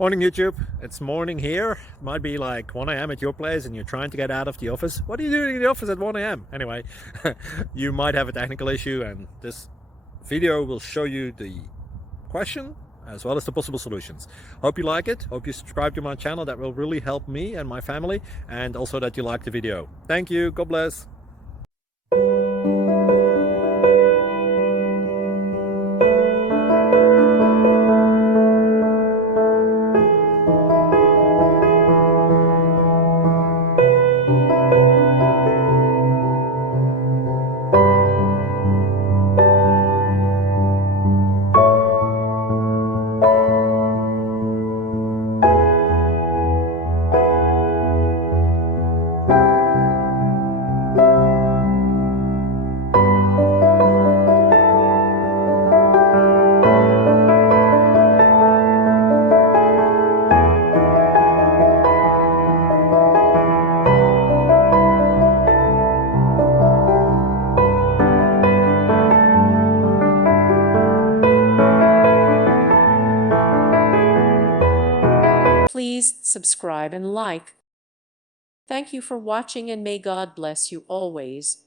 Morning YouTube, it's morning here. Might be like 1 a.m. at your place and you're trying to get out of the office. What are you doing in the office at 1 a.m.? Anyway, you might have a technical issue and this video will show you the question as well as the possible solutions. Hope you like it, hope you subscribe to my channel. That will really help me and my family, and also that you like the video. Thank you, God bless. Please subscribe and like. Thank you for watching, and may God bless you always.